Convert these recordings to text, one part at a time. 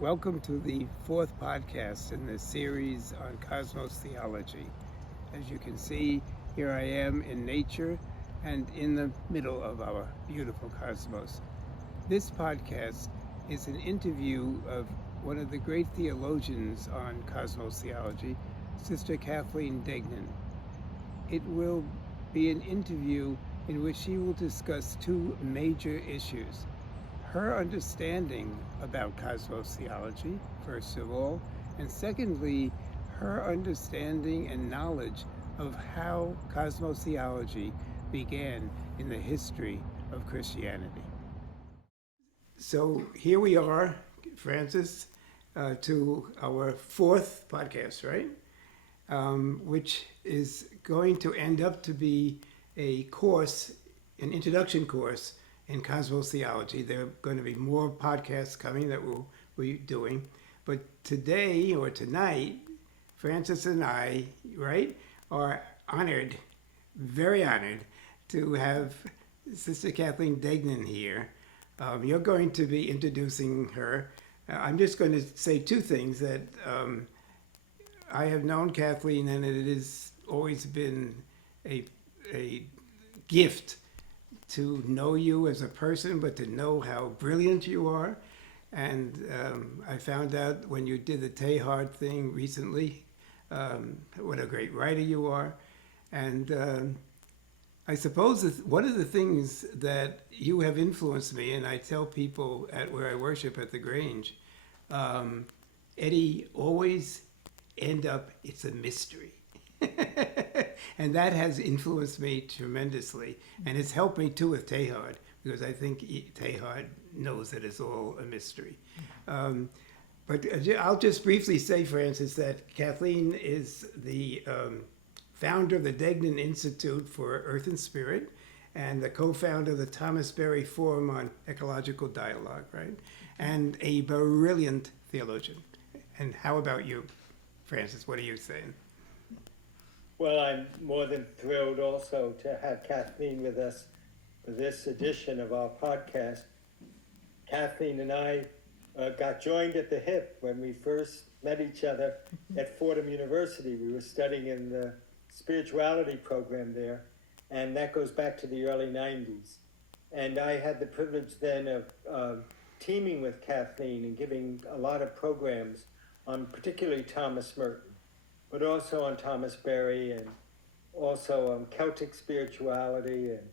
Welcome to the fourth podcast in the series on cosmos theology. As you can see, here I am in nature and in the middle of our beautiful cosmos. This podcast is an interview of one of the great theologians on cosmos theology, Sister Kathleen Degnan. It will be an interview in which she will discuss two major issues: her understanding about cosmos theology, first of all, and secondly, her understanding and knowledge of how cosmos theology began in the history of Christianity. So here we are, Francis, to our fourth podcast, right? Which is going to end up to be a course, an introduction course in cosmos theology. There are going to be more podcasts coming that we'll be doing. But today or tonight, Francis and I, right, are honored, very honored, to have Sister Kathleen Degnan here. You're going to be introducing her. I'm just going to say two things that I have known Kathleen, and it has always been a gift to know you as a person, but to know how brilliant you are. And I found out when you did the Teilhard thing recently, what a great writer you are. And I suppose one of the things that you have influenced me, and I tell people at where I worship at the Grange, Eddie, always end up, it's a mystery. And that has influenced me tremendously. And it's helped me too with Teilhard, because I think Teilhard knows that it's all a mystery. But I'll just briefly say, Francis, that Kathleen is the founder of the Degnan Institute for Earth and Spirit and the co-founder of the Thomas Berry Forum on Ecological Dialogue, right? And a brilliant theologian. And how about you, Francis? What are you saying? Well, I'm more than thrilled also to have Kathleen with us for this edition of our podcast. Kathleen and I got joined at the hip when we first met each other at Fordham University. We were studying in the spirituality program there, and that goes back to the early 90s. And I had the privilege then of teaming with Kathleen and giving a lot of programs on particularly Thomas Merton, but also on Thomas Berry and also on Celtic spirituality and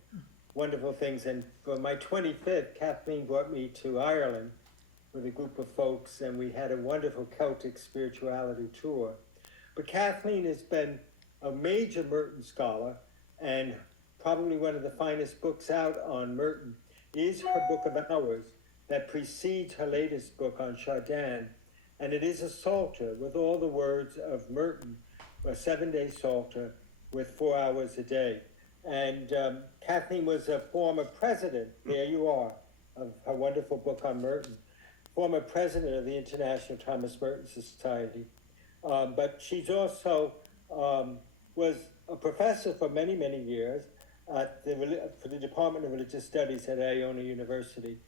wonderful things. And for my 25th, Kathleen brought me to Ireland with a group of folks, and we had a wonderful Celtic spirituality tour. But Kathleen has been a major Merton scholar, and probably one of the finest books out on Merton is her Book of Hours that precedes her latest book on Chardin. And it is a psalter with all the words of Merton, a 7-day psalter with 4 hours a day. And Kathleen was a former president, there you are, of her wonderful book on Merton, former president of the International Thomas Merton Society. But she's also was a professor for many, many years for the Department of Religious Studies at Iona University.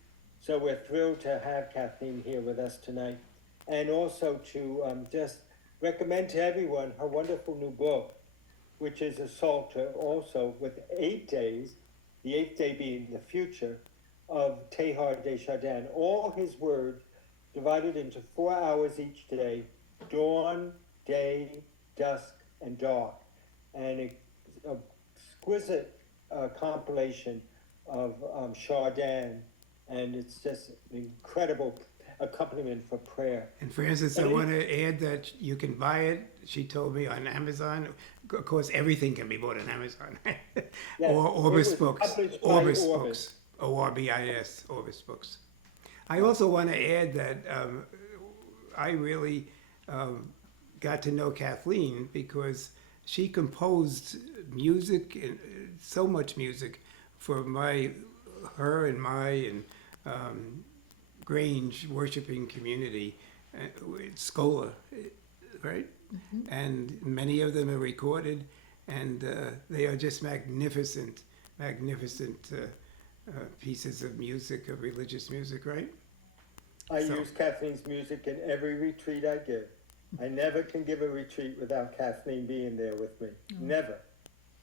So we're thrilled to have Kathleen here with us tonight. And also to just recommend to everyone her wonderful new book, which is a psalter also with 8 days, the 8th day being the future, of Teilhard de Chardin. All his words divided into 4 hours each day: dawn, day, dusk, and dark. And an exquisite compilation of Chardin, and it's just an incredible accompaniment for prayer. And Francis, I want to add that you can buy it, she told me, on Amazon. Of course, everything can be bought on Amazon. Yes, or Orbis Books. published by Orbis Orbis. Books. ORBIS, Orbis Books. I also want to add that I really got to know Kathleen because she composed music, so much music, for her and my Grange worshiping community, Schola, right? And many of them are recorded, and they are just magnificent pieces of music, of religious music, right? I So- use Kathleen's music in every retreat I give. I never can give a retreat without Kathleen being there with me. Never.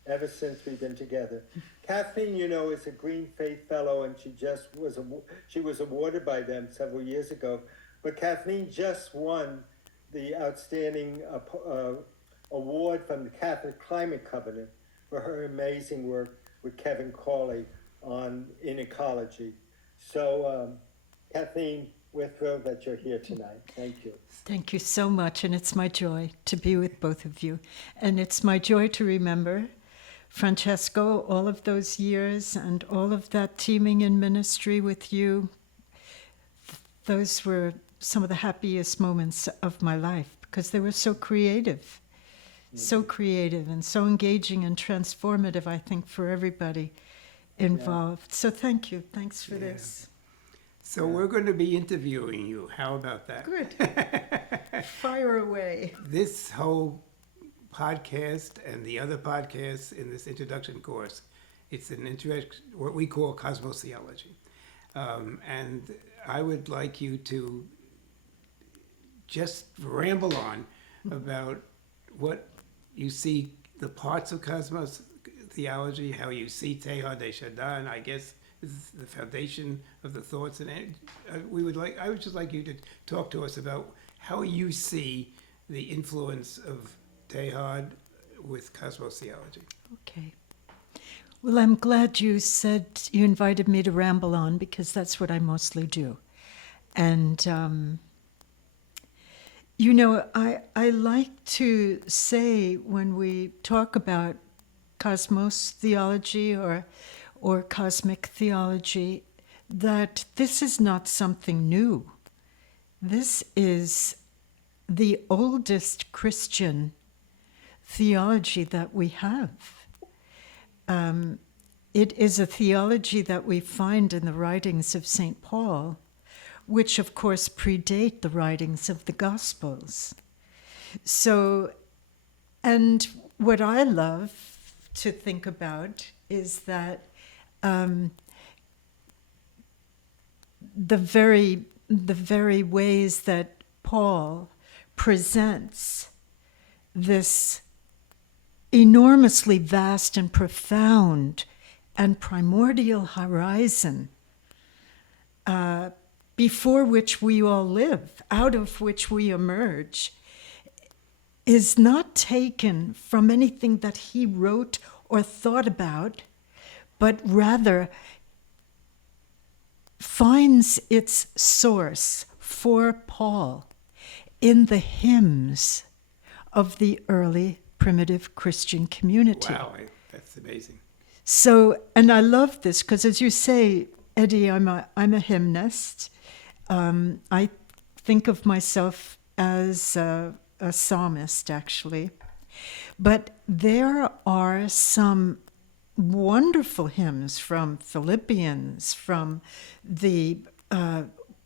Ever since we've been together. Kathleen, you know, is a Green Faith Fellow, and she was awarded by them several years ago. But Kathleen just won the outstanding award from the Catholic Climate Covenant for her amazing work with Kevin Cawley in ecology. So, Kathleen, we're thrilled that you're here tonight. Thank you. Thank you so much, and it's my joy to be with both of you. And it's my joy to remember, Francesco, all of those years and all of that teaming in ministry with you. Those were some of the happiest moments of my life because they were so creative and so engaging and transformative, I think, for everybody involved. So thank you. Thanks for this. So we're going to be interviewing you. How about that? Good. Fire away. This whole podcast and the other podcasts in this introduction course, it's what we call cosmos theology. And I would like you to just ramble on about what you see, the parts of cosmos theology, how you see Teilhard de Chardin, I guess, is the foundation of the thoughts. And I would just like you to talk to us about how you see the influence of Teilhard with cosmos theology. Okay. Well, I'm glad you invited me to ramble on because that's what I mostly do. And, I like to say when we talk about cosmos theology or cosmic theology that this is not something new. This is the oldest Christian theology that we have. It is a theology that we find in the writings of St. Paul, which of course predate the writings of the Gospels. So, and what I love to think about is that the very ways that Paul presents this enormously vast and profound and primordial horizon before which we all live, out of which we emerge, is not taken from anything that he wrote or thought about, but rather finds its source for Paul in the hymns of the early primitive Christian community. Wow, that's amazing. So, and I love this because, as you say, Eddie, I'm a hymnist. I think of myself as a psalmist, actually. But there are some wonderful hymns from Philippians, from the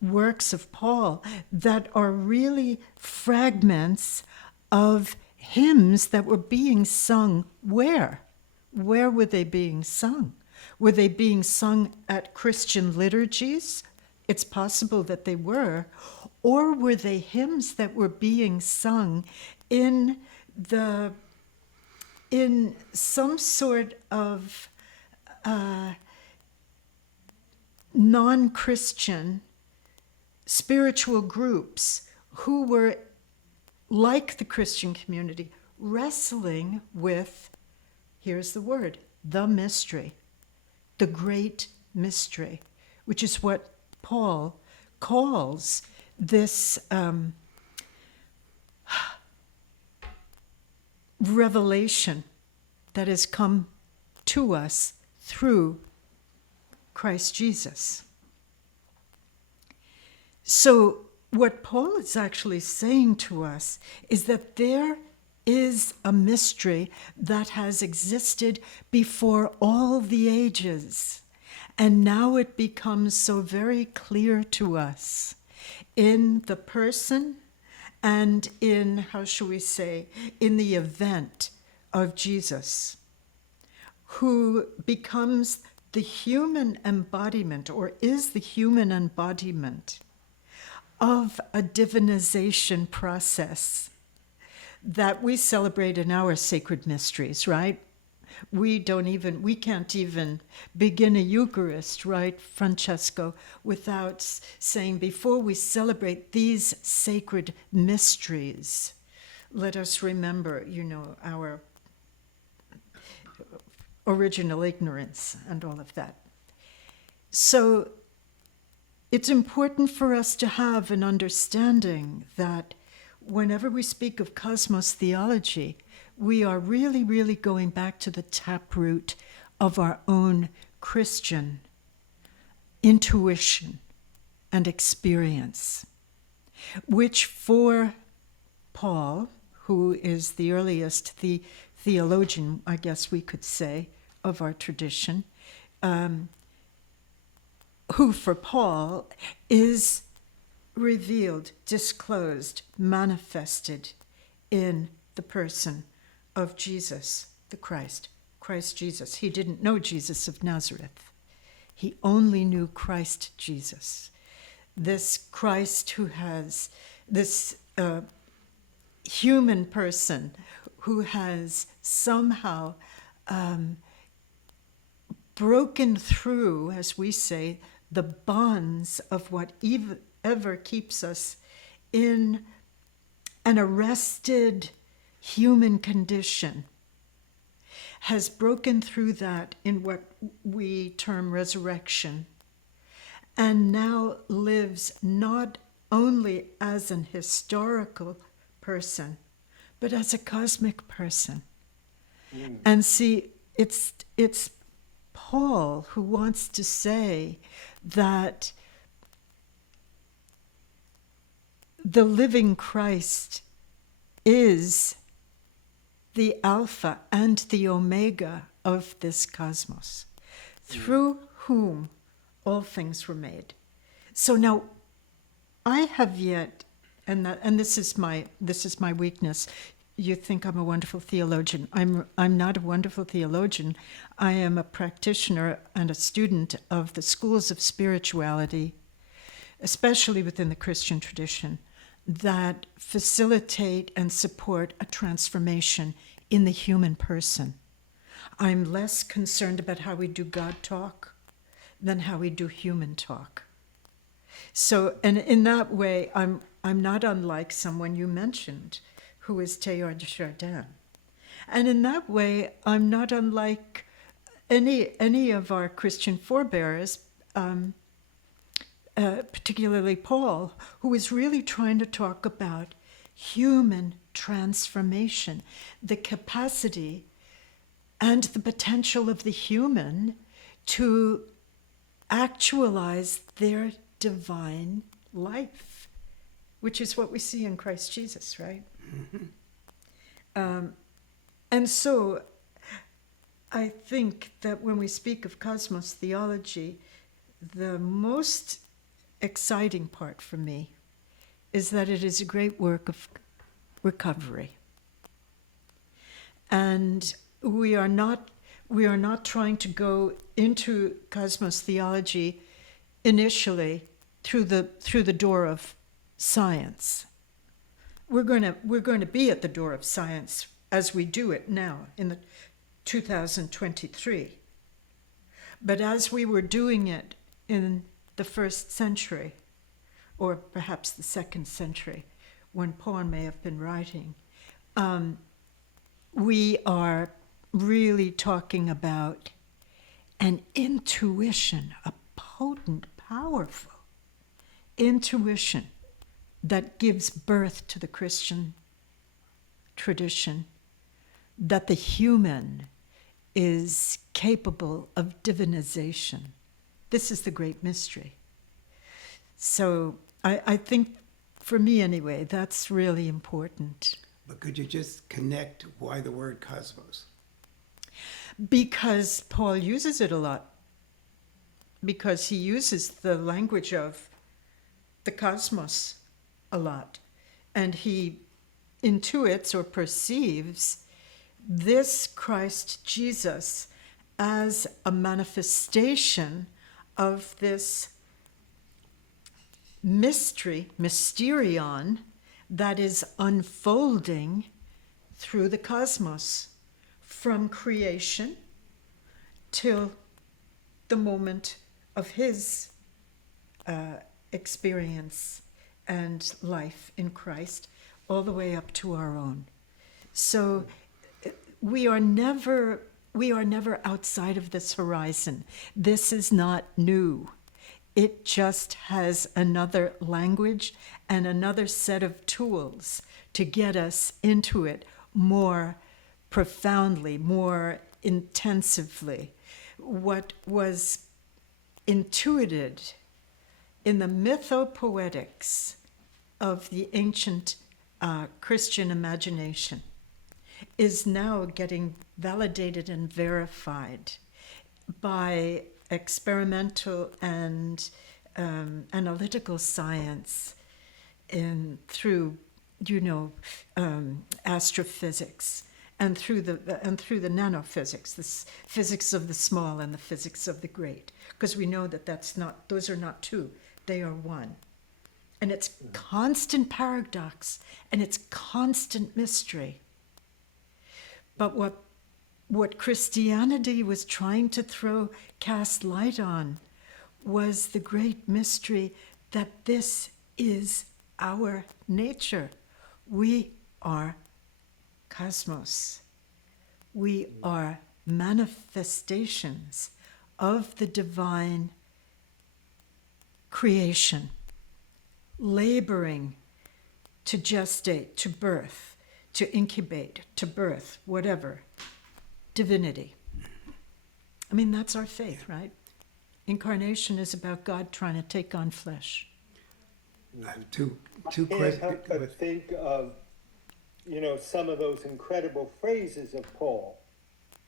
works of Paul, that are really fragments of hymns that were being sung where? Where were they being sung? Were they being sung at Christian liturgies? It's possible that they were. Or were they hymns that were being sung in some sort of non-Christian spiritual groups who were, like the Christian community, wrestling with, here's the word, the mystery, the great mystery, which is what Paul calls this revelation that has come to us through Christ Jesus. So what Paul is actually saying to us is that there is a mystery that has existed before all the ages, and now it becomes so very clear to us in the person and in, how shall we say, in the event of Jesus, who becomes the human embodiment, or is the human embodiment, of a divinization process that we celebrate in our sacred mysteries, right? We can't even begin a Eucharist, right, Francesco, without saying, before we celebrate these sacred mysteries, let us remember, our original ignorance and all of that. So it's important for us to have an understanding that whenever we speak of cosmos theology, we are really, really going back to the taproot of our own Christian intuition and experience, which for Paul, who is the earliest theologian, I guess we could say, of our tradition, who for Paul is revealed, disclosed, manifested in the person of Jesus, the Christ Jesus. He didn't know Jesus of Nazareth. He only knew Christ Jesus. This Christ who has, this human person who has somehow broken through, as we say, the bonds of what ever keeps us in an arrested human condition, has broken through that in what we term resurrection, and now lives not only as an historical person, but as a cosmic person. And see, it's Paul who wants to say that the living Christ is the Alpha and the Omega of this cosmos, through whom all things were made. So now, I have yet, and this is my weakness. You think I'm a wonderful theologian. I'm not a wonderful theologian. I am a practitioner and a student of the schools of spirituality, especially within the Christian tradition, that facilitate and support a transformation in the human person. I'm less concerned about how we do God talk than how we do human talk. So, and in that way, I'm not unlike someone you mentioned, who is Teilhard de Chardin. And in that way, I'm not unlike any of our Christian forebears, particularly Paul, who is really trying to talk about human transformation, the capacity and the potential of the human to actualize their divine life, which is what we see in Christ Jesus, right? Mm-hmm. And so I think that when we speak of cosmos theology, the most exciting part for me is that it is a great work of recovery. And we are not trying to go into cosmos theology initially through the door of science. We're going to be at the door of science as we do it now in the 2023. But as we were doing it in the first century, or perhaps the second century, when Paul may have been writing, we are really talking about an intuition, a potent, powerful intuition that gives birth to the Christian tradition, that the human is capable of divinization. This is the great mystery. So I think, for me anyway, that's really important. But could you just connect why the word cosmos? Because Paul uses it a lot. Because he uses the language of the cosmos a lot. And he intuits or perceives this Christ Jesus as a manifestation of this mystery, mysterion, that is unfolding through the cosmos from creation till the moment of his experience and life in Christ, all the way up to our own. So we are never outside of this horizon. This is not new. It just has another language and another set of tools to get us into it more profoundly, more intensively. What was intuited in the mythopoetics of the ancient Christian imagination is now getting validated and verified by experimental and analytical science through astrophysics and through the nanophysics, the physics of the small and the physics of the great, because we know that those are not two, they are one. And it's constant paradox and it's constant mystery. But what Christianity was trying to cast light on was the great mystery that this is our nature. We are cosmos. We are manifestations of the divine creation, laboring to gestate, to birth, to incubate, to birth, whatever. Divinity. I mean, that's our faith, right? Incarnation is about God trying to take on flesh. I have two Can't questions. help but think of, some of those incredible phrases of Paul.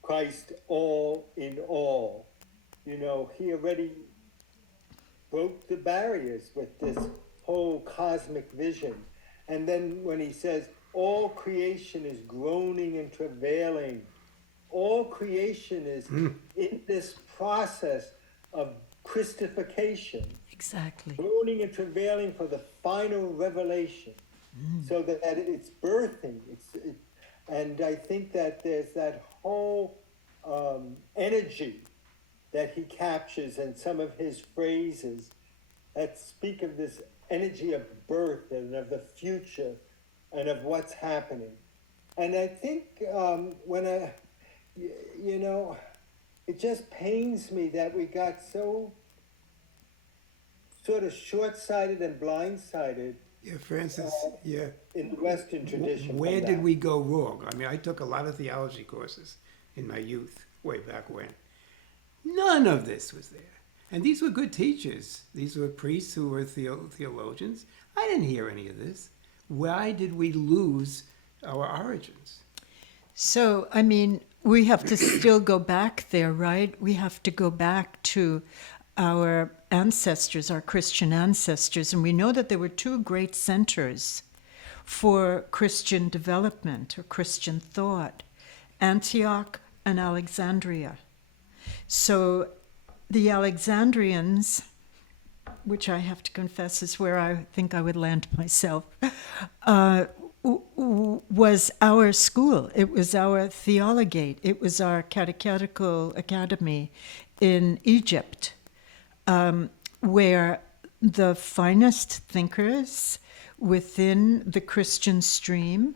Christ all in all. He already broke the barriers with this whole cosmic vision. And then when he says, all creation is groaning and travailing, all creation is in this process of Christification. Exactly. Groaning and travailing for the final revelation. So that it's birthing. And I think that there's that whole energy that he captures in some of his phrases that speak of this energy of birth and of the future and of what's happening. And I think it just pains me that we got so sort of short-sighted and blind-sighted. Yeah, Francis, yeah. In the Western tradition. Where did we go wrong? I mean, I took a lot of theology courses in my youth, way back when. None of this was there. And these were good teachers. These were priests who were theologians. I didn't hear any of this. Why did we lose our origins? So, I mean, we have to still go back there, right? We have to go back to our ancestors, our Christian ancestors, and we know that there were two great centers for Christian development or Christian thought, Antioch and Alexandria. So the Alexandrians, which I have to confess is where I think I would land myself, was our school. It was our theologate. It was our catechetical academy in Egypt, where the finest thinkers within the Christian stream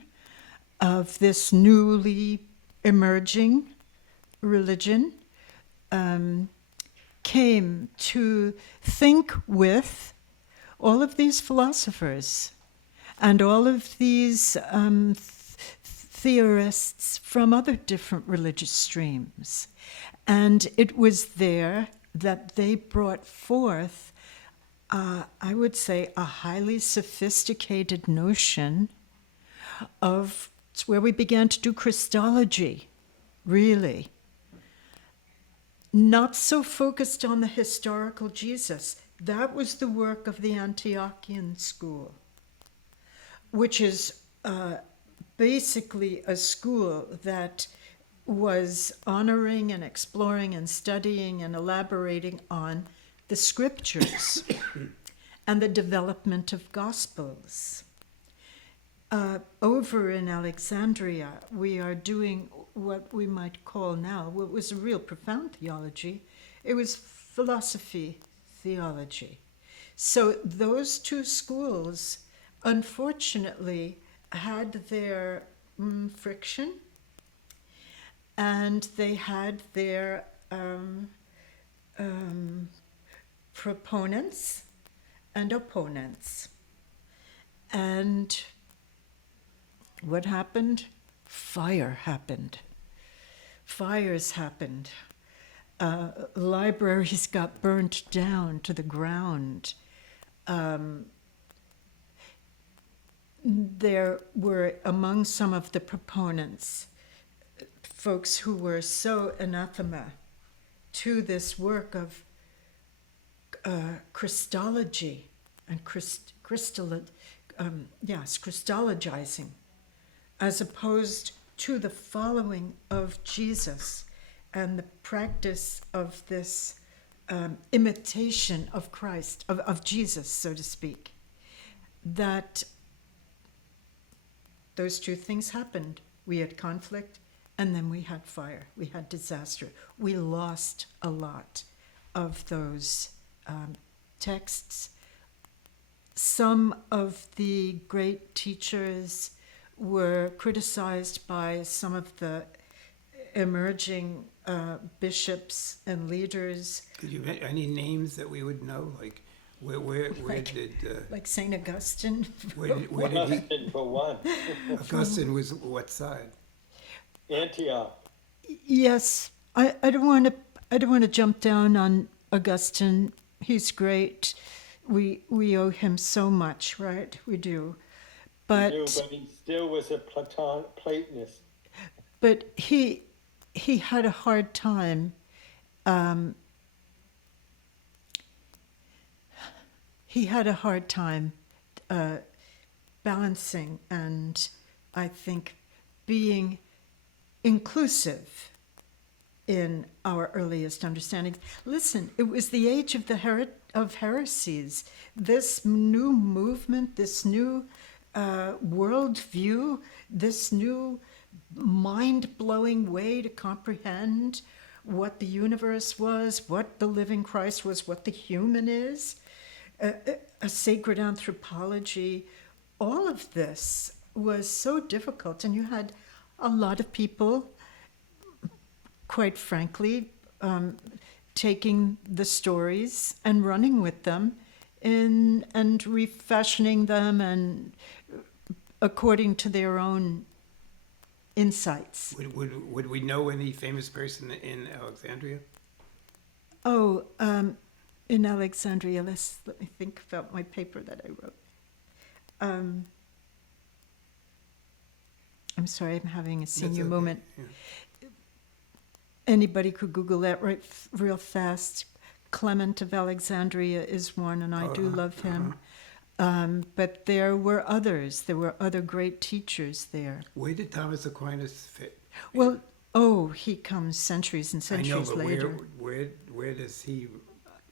of this newly emerging religion came to think with all of these philosophers and all of these theorists from other different religious streams. And it was there that they brought forth, I would say, a highly sophisticated notion of, it's where we began to do Christology, really. Not so focused on the historical Jesus. That was the work of the Antiochian school, which is basically a school that was honoring and exploring and studying and elaborating on the scriptures and the development of gospels. Over in Alexandria, we are doing what we might call now, what was a real profound theology. It was philosophy theology. So those two schools, unfortunately, had their friction, and they had their proponents and opponents. And what happened? Fire happened. Fires happened. Libraries got burnt down to the ground. There were, among some of the proponents, folks who were so anathema to this work of Christology and Christologizing, as opposed to the following of Jesus and the practice of this imitation of Christ, of Jesus, so to speak, that those two things happened. We had conflict, and then we had fire. We had disaster. We lost a lot of those texts. Some of the great teachers were criticized by some of the emerging bishops and leaders. Could you any names that we would know? Like where did like Saint Augustine. where did he? Augustine, for one. Augustine was what side? Antioch. Yes, I don't want to jump down on Augustine. He's great. We owe him so much, right? We do. But But he still was a Platonist. But he had a hard time. He had a hard time balancing and, I think, being inclusive in our earliest understandings. Listen, it was the age of of heresies. This new movement, this new worldview, this new mind-blowing way to comprehend what the universe was, what the living Christ was, what the human is, a sacred anthropology. All of this was so difficult, and you had a lot of people, quite frankly, taking the stories and running with them and refashioning them and according to their own insights. Would we know any famous person in Alexandria? Oh, in Alexandria, let me think about my paper that I wrote. I'm sorry, I'm having a senior okay, moment. yeah. Anybody could Google that real fast. Clement of Alexandria is one, and I do love him. But there were others. There were other great teachers there. Where did Thomas Aquinas fit? Well, he comes centuries and centuries I know, but later. where does he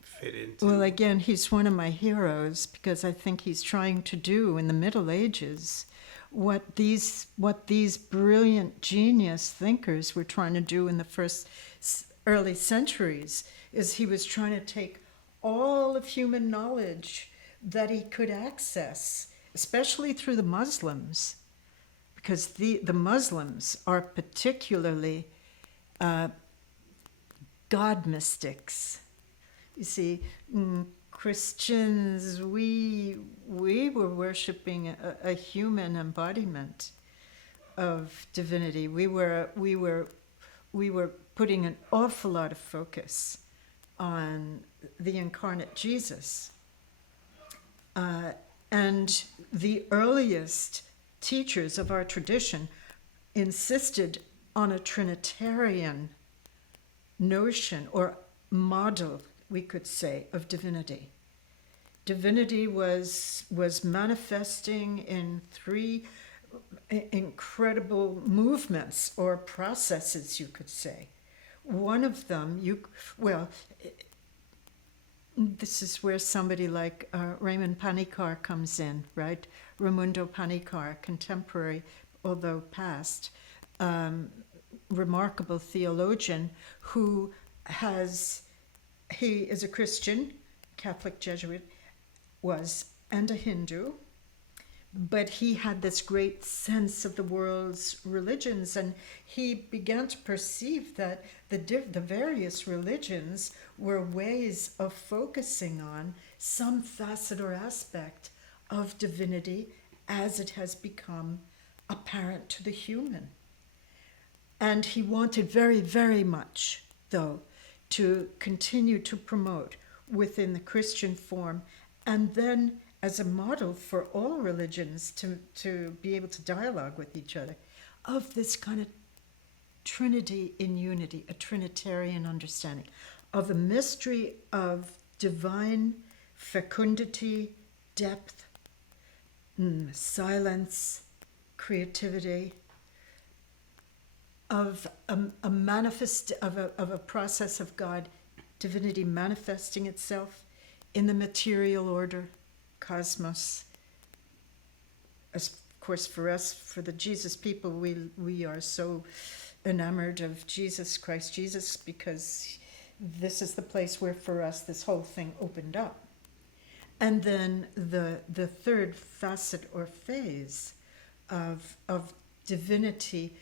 fit into? Well, again, he's one of my heroes because I think he's trying to do in the Middle Ages what these brilliant genius thinkers were trying to do in the first early centuries. Is he was trying to take all of human knowledge that he could access, especially through the Muslims, because the Muslims are particularly God mystics. You see, Christians, we were worshiping a human embodiment of divinity. We were putting an awful lot of focus on the incarnate Jesus. And the earliest teachers of our tradition insisted on a Trinitarian notion or model, we could say, of divinity. Divinity was manifesting in three incredible movements or processes, you could say. One of them, this is where somebody like Raymond Panikar comes in, right? Raimundo Panikar, contemporary, although past, remarkable theologian who he is a Christian, Catholic Jesuit, and a Hindu, but he had this great sense of the world's religions, and he began to perceive that the various religions were ways of focusing on some facet or aspect of divinity as it has become apparent to the human. And he wanted very, very much, though, to continue to promote within the Christian form, and then as a model for all religions to be able to dialogue with each other, of this kind of Trinity in unity, a Trinitarian understanding of the mystery of divine fecundity, depth, silence, creativity, of a process of God, divinity manifesting itself in the material order, cosmos. As of course, for us, for the Jesus people, we are so enamored of Jesus Christ Jesus, because this is the place where for us this whole thing opened up. And then the third facet or phase of divinity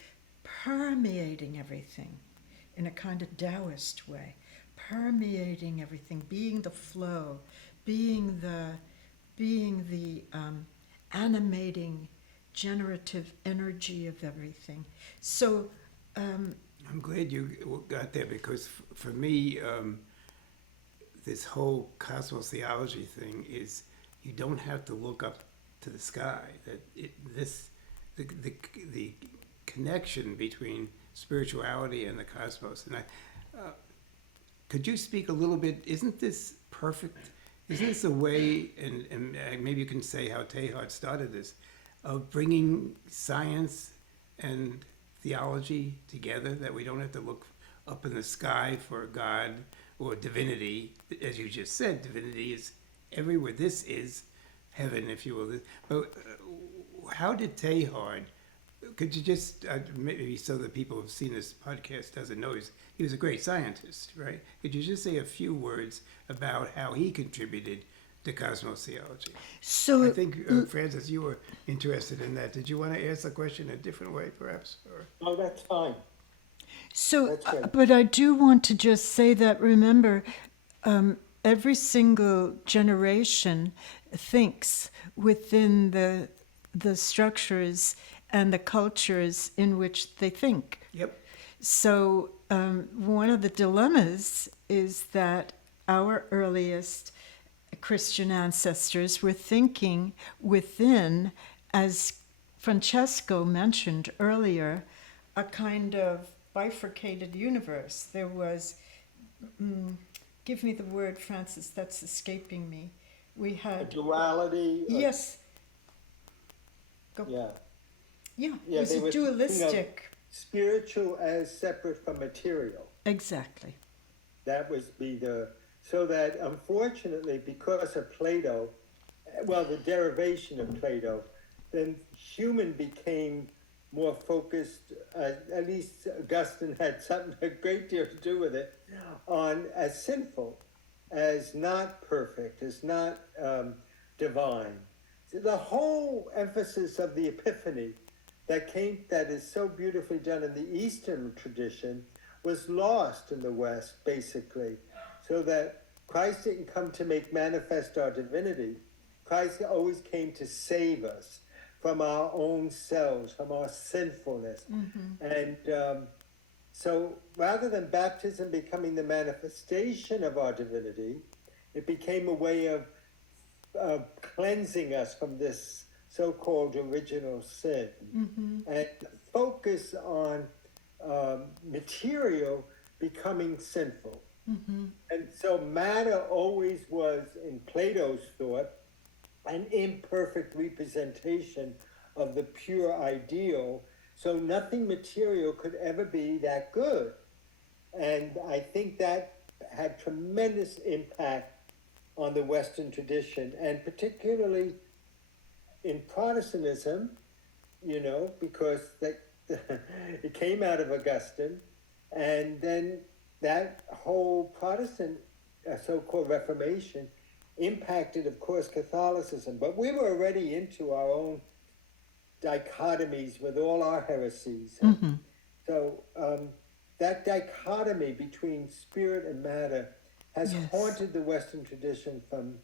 permeating everything in a kind of Taoist way, permeating everything, being the flow, being the animating, generative energy of everything. So I'm glad you got there, because for me, this whole cosmos theology thing is, you don't have to look up to the sky. The connection between spirituality and the cosmos. And could you speak a little bit? Isn't this perfect? Isn't this a way, and maybe you can say how Teilhard started this, of bringing science and theology together, that we don't have to look up in the sky for God or divinity. As you just said, divinity is everywhere. This is heaven, if you will. But how did Teilhard, could you just, maybe so that people who've seen this podcast doesn't know, he was a great scientist, right? Could you just say a few words about how he contributed to cosmos theology? So I think, Francis, you were interested in that. Did you want to ask the question a different way, perhaps? Or? Oh, that's fine. So, That's right. but I do want to just say that, remember, every single generation thinks within the structures and the cultures in which they think. Yep. So one of the dilemmas is that our earliest Christian ancestors were thinking within, as Francesco mentioned earlier, a kind of bifurcated universe. There was, give me the word, Francis, that's escaping me. We A had, duality. yes. Go. Yeah. Yeah, Yeah, it was they a were thinking of dualistic. Spiritual as separate from material. Exactly. That was so that unfortunately, because of Plato, well, the derivation of Plato, then human became more focused, at least Augustine had a great deal to do with it, on as sinful, as not perfect, as not divine. So the whole emphasis of the Epiphany that is so beautifully done in the Eastern tradition was lost in the West, basically. So that Christ didn't come to make manifest our divinity. Christ always came to save us from our own selves, from our sinfulness. Mm-hmm. And so rather than baptism becoming the manifestation of our divinity, it became a way of cleansing us from this so-called original sin, and focus on material becoming sinful. And so matter always was, in Plato's thought, an imperfect representation of the pure ideal, so nothing material could ever be that good. And I think that had tremendous impact on the Western tradition, and particularly in Protestantism, you know, because it came out of Augustine, and then that whole Protestant so-called Reformation impacted, of course, Catholicism. But we were already into our own dichotomies with all our heresies. Mm-hmm. So that dichotomy between spirit and matter has Yes. haunted the Western tradition from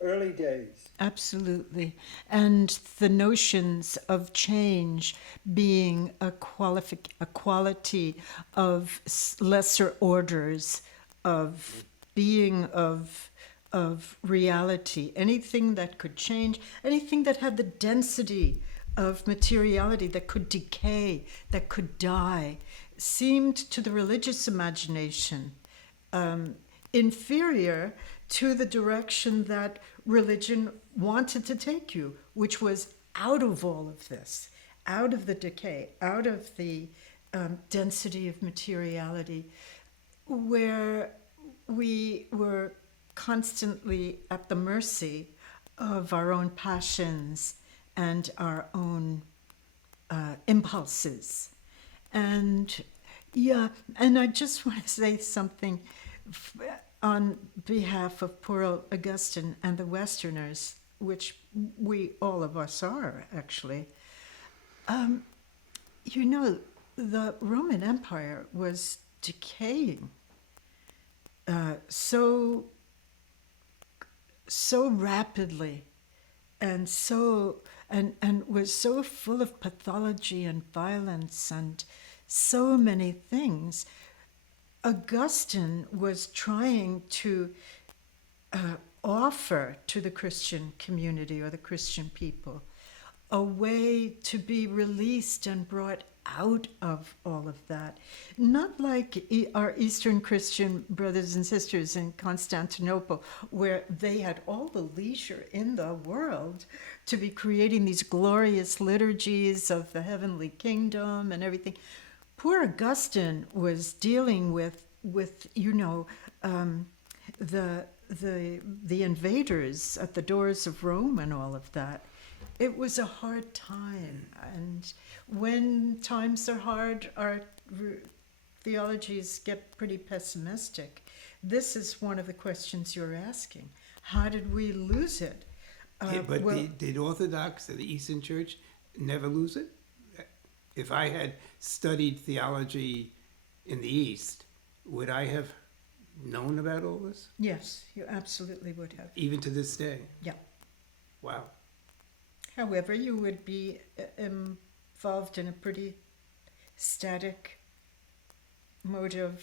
early days. Absolutely. And the notions of change being a quality of lesser orders of being, of reality, anything that could change, anything that had the density of materiality, that could decay, that could die, seemed to the religious imagination inferior to the direction that religion wanted to take you, which was out of all of this, out of the decay, out of the density of materiality, where we were constantly at the mercy of our own passions and our own impulses. And yeah, and I just want to say something on behalf of poor Augustine and the Westerners, which we, all of us are actually. You know, the Roman Empire was decaying so rapidly, and was so full of pathology and violence and so many things. Augustine was trying to offer to the Christian community or the Christian people a way to be released and brought out of all of that. Not like our Eastern Christian brothers and sisters in Constantinople, where they had all the leisure in the world to be creating these glorious liturgies of the heavenly kingdom and everything. Poor Augustine was dealing with you know, the invaders at the doors of Rome and all of that. It was a hard time, and when times are hard, our theologies get pretty pessimistic. This is one of the questions you're asking. How did we lose it? Did Orthodox and the Eastern Church never lose it? If I had studied theology in the East, would I have known about all this? Yes, you absolutely would have. Even to this day? Yeah. Wow. However, you would be involved in a pretty static mode of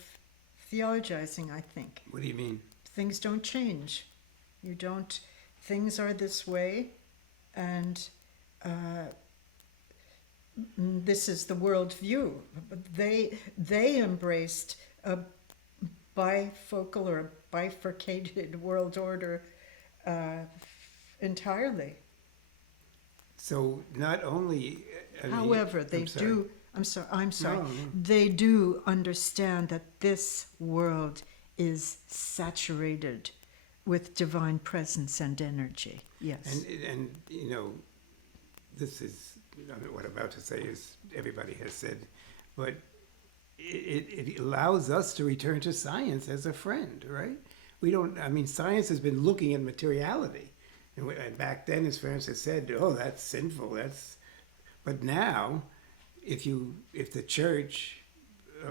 theologizing, I think. What do you mean? Things don't change. Things are this way, and this is the world view. They embraced a bifocal or bifurcated world order entirely. So not only... However, they do... I'm sorry. No. They do understand that this world is saturated with divine presence and energy. Yes. And you know, this is... what I'm about to say is everybody has said, but it allows us to return to science as a friend, right? Science has been looking at materiality. And back then, as Francis said, oh, that's sinful. But now, if the church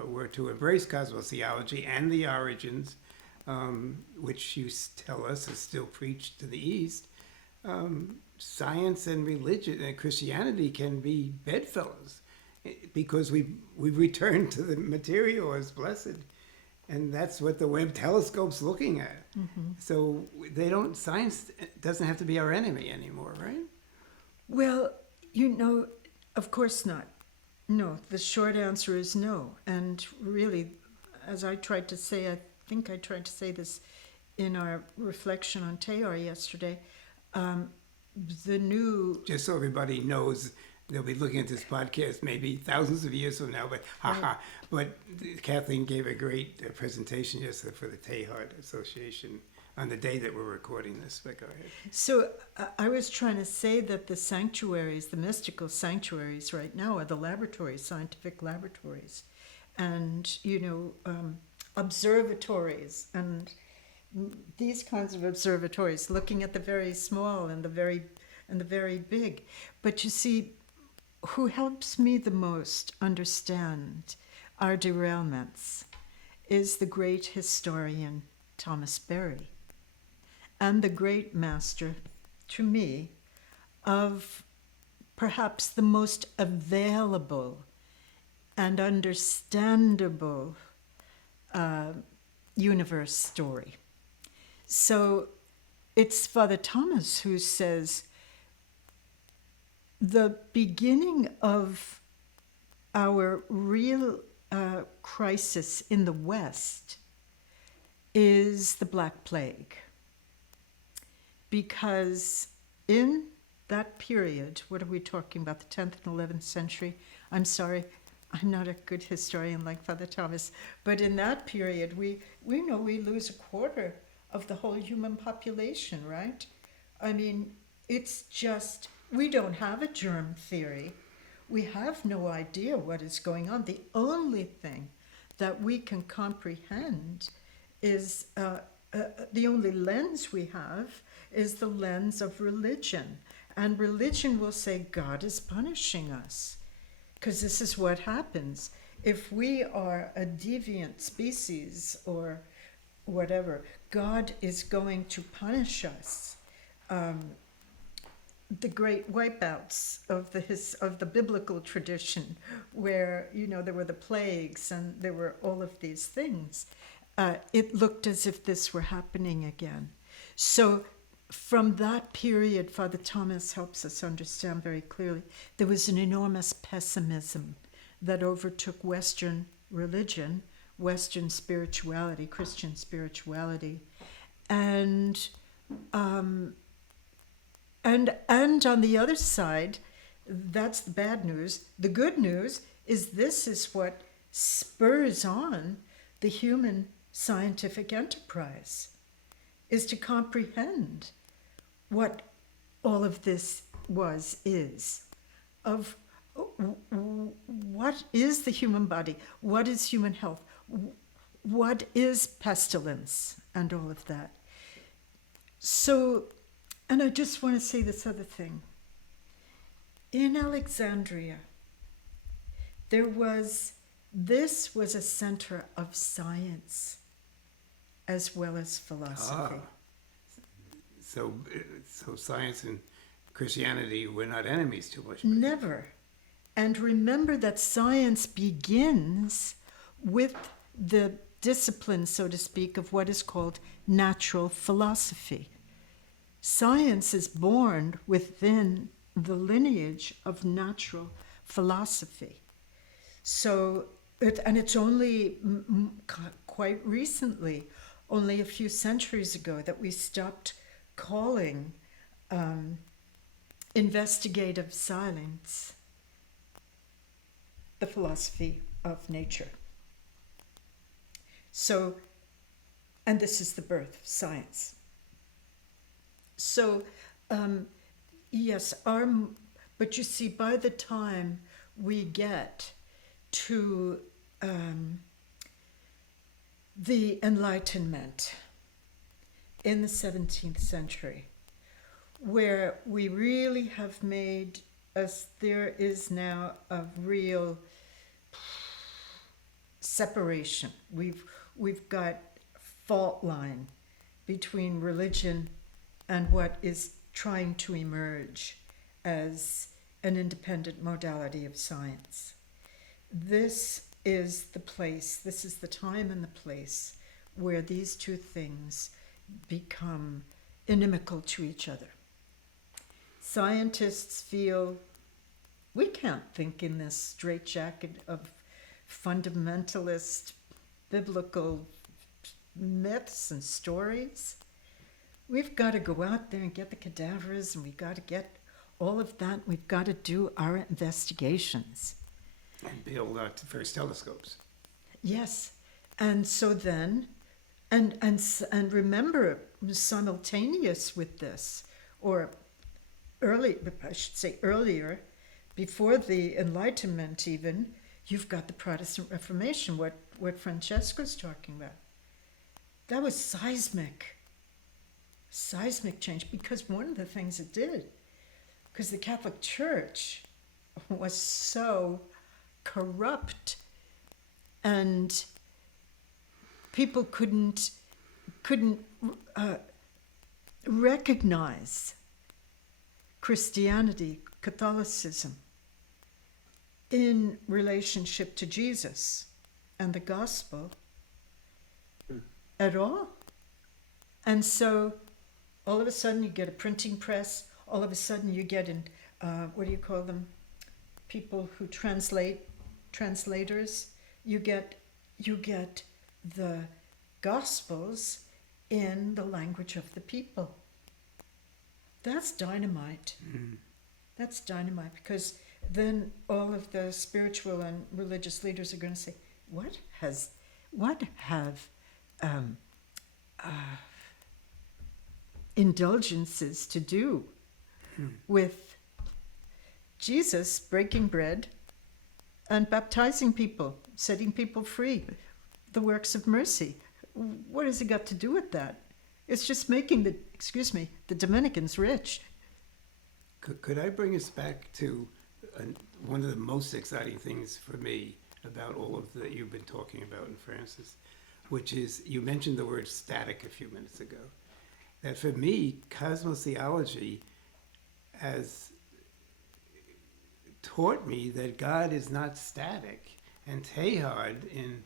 were to embrace cosmotheology and the origins, which you tell us is still preached to the East, science and religion and Christianity can be bedfellows, because we've returned to the material as blessed. And that's what the Webb telescope's looking at. Mm-hmm. So science doesn't have to be our enemy anymore, right? Well, you know, of course not. No, the short answer is no. And really, as I tried to say, I think I tried to say this in our reflection on Teilhard yesterday, the new... Just so everybody knows, they'll be looking at this podcast maybe thousands of years from now, but haha. But Kathleen gave a great presentation yesterday for the Teilhard Association on the day that we're recording this, but go ahead. So I was trying to say that the sanctuaries, the mystical sanctuaries right now are the laboratories, scientific laboratories, and, observatories and these kinds of observatories, looking at the very small and the very big. But you see, who helps me the most understand our derailments is the great historian Thomas Berry, and the great master, to me, of perhaps the most available and understandable universe story. So it's Father Thomas who says the beginning of our real crisis in the West is the Black Plague. Because in that period, what are we talking about, the 10th and 11th century? I'm sorry, I'm not a good historian like Father Thomas, but in that period, we know we lose a quarter of the whole human population, right? I mean, it's just, we don't have a germ theory. We have no idea what is going on. The only thing that we can comprehend is, the only lens we have is the lens of religion. And religion will say, God is punishing us. Because this is what happens. If we are a deviant species or whatever, God is going to punish us. The great wipeouts of the biblical tradition, where there were the plagues and there were all of these things, it looked as if this were happening again. So from that period, Father Thomas helps us understand very clearly, there was an enormous pessimism that overtook Western religion, Western spirituality, Christian spirituality, and on the other side, that's the bad news. The good news is this is what spurs on the human scientific enterprise, is to comprehend what all of this is, of what is the human body, what is human health, what is pestilence, and all of that. So, and I just want to say this other thing. In Alexandria, this was a center of science as well as philosophy. So science and Christianity were not enemies too much. Never. And remember that science begins with the discipline, so to speak, of what is called natural philosophy. Science is born within the lineage of natural philosophy. So, it's only quite recently, only a few centuries ago, that we stopped calling investigative science the philosophy of nature. So, and this is the birth of science. So, yes, but you see, by the time we get to the Enlightenment in the 17th century, where we really have made there is now a real separation. We've got fault line between religion and what is trying to emerge as an independent modality of science. This is the place, this is the time and the place where these two things become inimical to each other. Scientists feel we can't think in this straitjacket of fundamentalist biblical myths and stories. We've got to go out there and get the cadavers, and we've got to get all of that. We've got to do our investigations. And build out the first telescopes. Yes. And so then, and remember, simultaneous with this, or I should say earlier, before the Enlightenment even, you've got the Protestant Reformation, what Francesco's talking about. That was seismic change, because one of the things it did, because the Catholic Church was so corrupt, and people couldn't recognize Christianity, Catholicism, in relationship to Jesus and the gospel at all. And so all of a sudden you get a printing press, all of a sudden you get in, what do you call them? People who translators. You get the gospels in the language of the people. That's dynamite. Mm. That's dynamite, because then all of the spiritual and religious leaders are going to say, what have indulgences to do with Jesus breaking bread and baptizing people, setting people free, the works of mercy? What has it got to do with that? It's just making the Dominicans rich. Could I bring us back to one of the most exciting things for me about all of that you've been talking about in Francis, which is, you mentioned the word static a few minutes ago. That for me, cosmotheology has taught me that God is not static. And Teilhard, in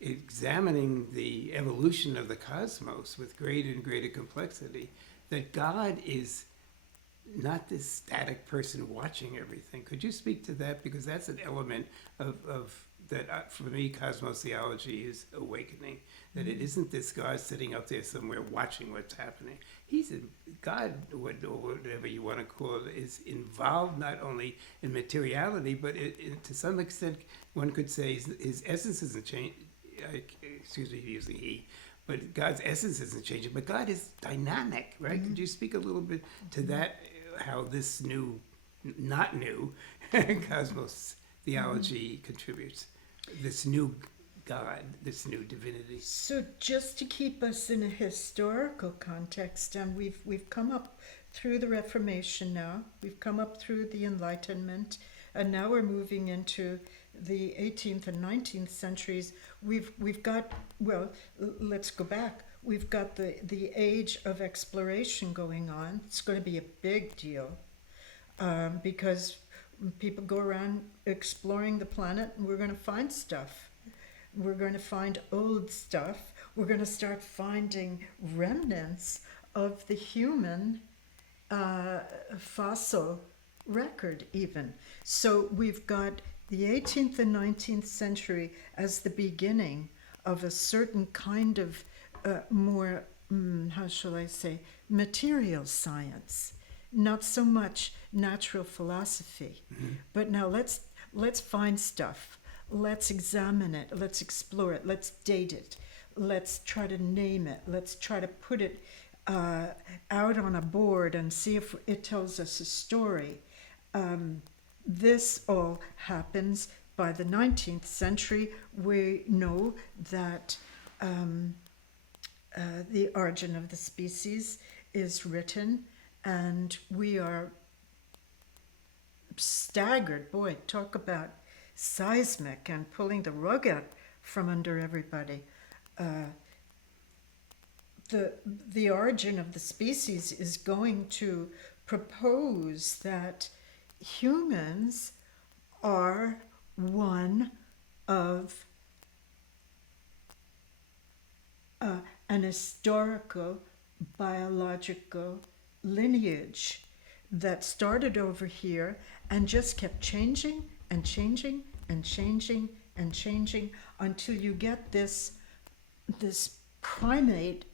examining the evolution of the cosmos with greater and greater complexity, that God is not this static person watching everything. Could you speak to that? Because that's an element of that, for me, cosmotheology is awakening. That it isn't this God sitting up there somewhere watching what's happening. God, or whatever you want to call it, is involved not only in materiality, but to some extent, one could say his essence isn't changing. Excuse me for using he, but God's essence isn't changing. But God is dynamic, right? Mm-hmm. Could you speak a little bit to that? How this new, not new, cosmos theology contributes, this new God, this new divinity. So just to keep us in a historical context, and we've come up through the Reformation now, we've come up through the Enlightenment, and now we're moving into the 18th and 19th centuries. We've got, well, let's go back. We've got the age of exploration going on. It's going to be a big deal because people go around exploring the planet, and we're going to find stuff. We're going to find old stuff. We're going to start finding remnants of the human fossil record even. So we've got the 18th and 19th century as the beginning of a certain kind of more, how shall I say, material science, not so much natural philosophy. Mm-hmm. But now let's find stuff. Let's examine it. Let's explore it. Let's date it. Let's try to name it. Let's try to put it out on a board and see if it tells us a story. This all happens by the 19th century. We know that the Origin of the Species is written, and we are staggered. Boy, talk about seismic and pulling the rug out from under everybody. The Origin of the Species is going to propose that humans are one of an historical biological lineage that started over here and just kept changing and changing and changing and changing until you get this primate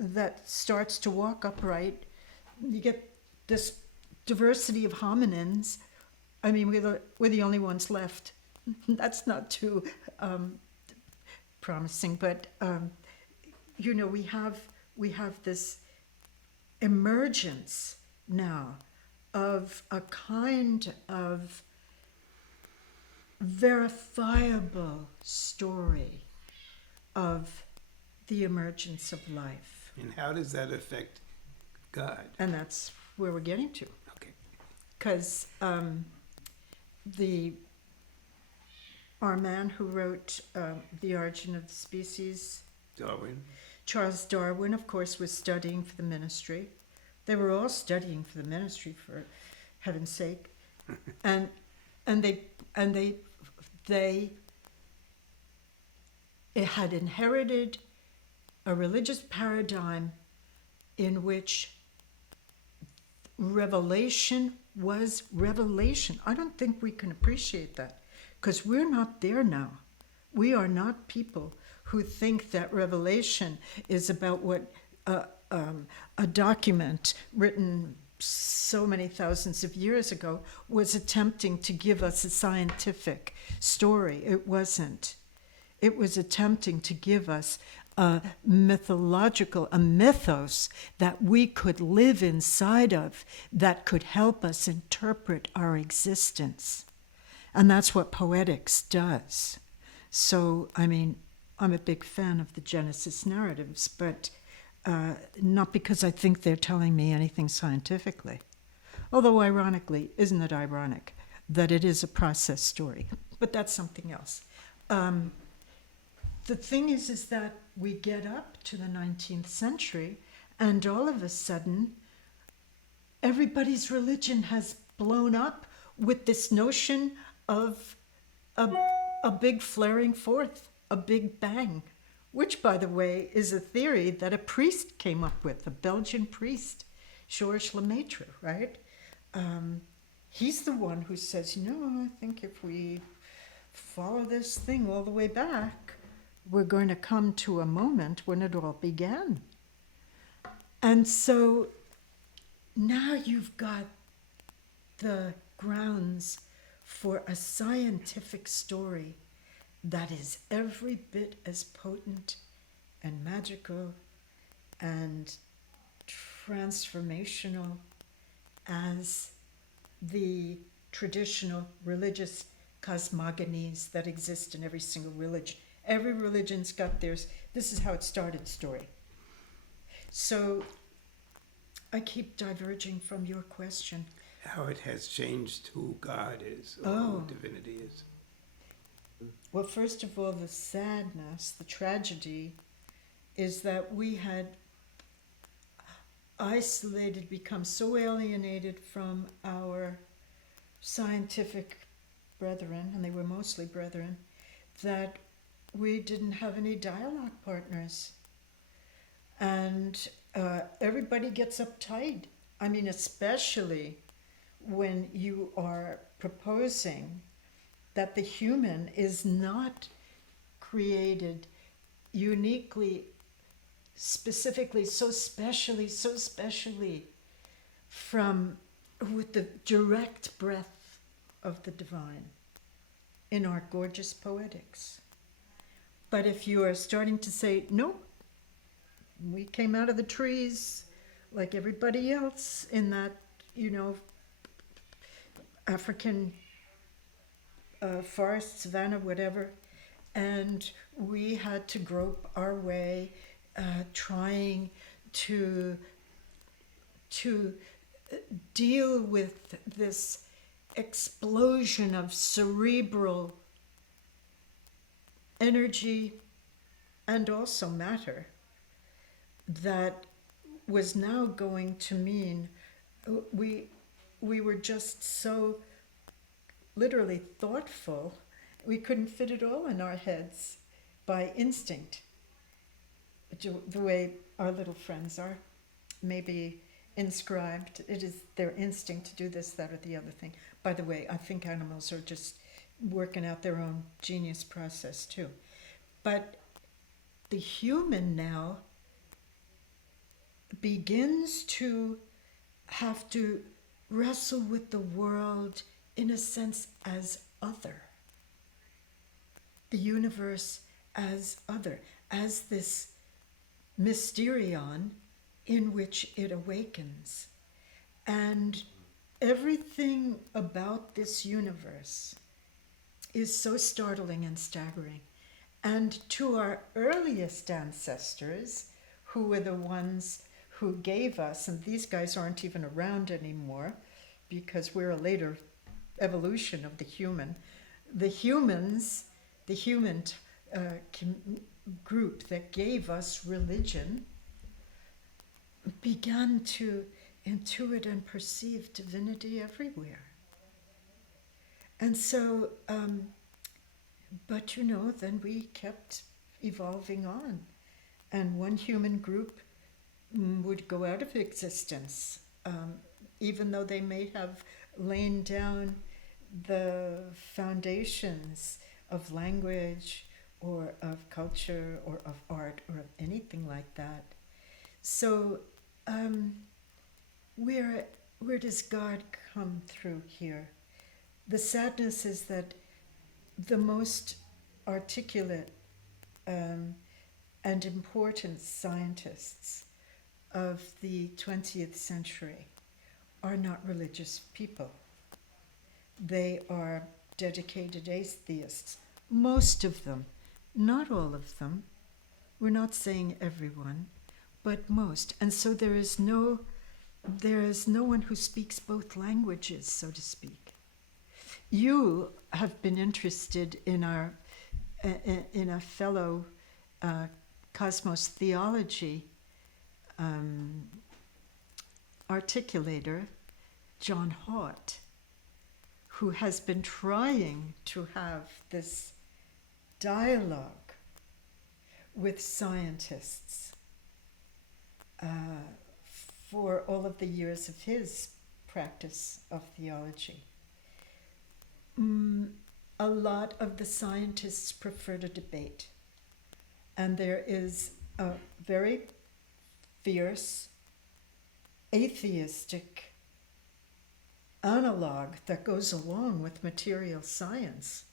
that starts to walk upright. You get this diversity of hominins. I mean, we're the only ones left. That's not too promising, but we we have this emergence now of a kind of verifiable story of the emergence of life. And how does that affect God? And that's where we're getting to. Okay. Because our man who wrote The Origin of the Species, Darwin. Charles Darwin, of course, was studying for the ministry. They were all studying for the ministry, for heaven's sake, and they had inherited a religious paradigm in which revelation was revelation. I don't think we can appreciate that because we're not there now. We are not people who think that revelation is about what a document written so many thousands of years ago was attempting to give us a scientific story. It wasn't. It was attempting to give us a mythos that we could live inside of, that could help us interpret our existence. And that's what poetics does. So, I mean, I'm a big fan of the Genesis narratives, but not because I think they're telling me anything scientifically. Although, ironically, isn't it ironic that it is a process story? But that's something else. The thing is that we get up to the 19th century, and all of a sudden, everybody's religion has blown up with this notion of a big flaring forth, a big bang, which, by the way, is a theory that a priest came up with, a Belgian priest, Georges Lemaitre, right? He's the one who says, I think if we follow this thing all the way back, we're going to come to a moment when it all began. And so now you've got the grounds for a scientific story that is every bit as potent and magical and transformational as the traditional religious cosmogonies that exist in every single religion. Every religion's got theirs. This is how it started story. So I keep diverging from your question. How it has changed who God is or who divinity is. Well, first of all, the sadness, the tragedy, is that we had isolated, become so alienated from our scientific brethren, and they were mostly brethren, that we didn't have any dialogue partners. And everybody gets uptight. I mean, especially when you are proposing that the human is not created uniquely, specifically, so specially from, with the direct breath of the divine in our gorgeous poetics. But if you are starting to say, nope, we came out of the trees like everybody else in that, African forest, savanna, whatever, and we had to grope our way, trying to deal with this explosion of cerebral energy and also matter that was now going to mean we were just so literally thoughtful, we couldn't fit it all in our heads by instinct, the way our little friends are maybe inscribed. It is their instinct to do this, that, or the other thing. By the way, I think animals are just working out their own genius process too. But the human now begins to have to wrestle with the world in a sense as other. The universe as other, as this mysterion in which it awakens. And everything about this universe is so startling and staggering. And to our earliest ancestors, who were the ones who gave us, and these guys aren't even around anymore because we're a later evolution of the human, the humans, the human group that gave us religion began to intuit and perceive divinity everywhere. And so, but then we kept evolving on. And one human group would go out of existence, even though they may have lain down the foundations of language or of culture or of art or of anything like that. So where does God come through here? The sadness is that the most articulate and important scientists of the 20th century are not religious people. They are dedicated atheists. Most of them, not all of them. We're not saying everyone, but most. And so there is no one who speaks both languages, so to speak. You have been interested in a fellow cosmos theology articulator, John Haught, who has been trying to have this dialogue with scientists for all of the years of his practice of theology. A lot of the scientists prefer to debate, and there is a very fierce atheistic analog that goes along with material science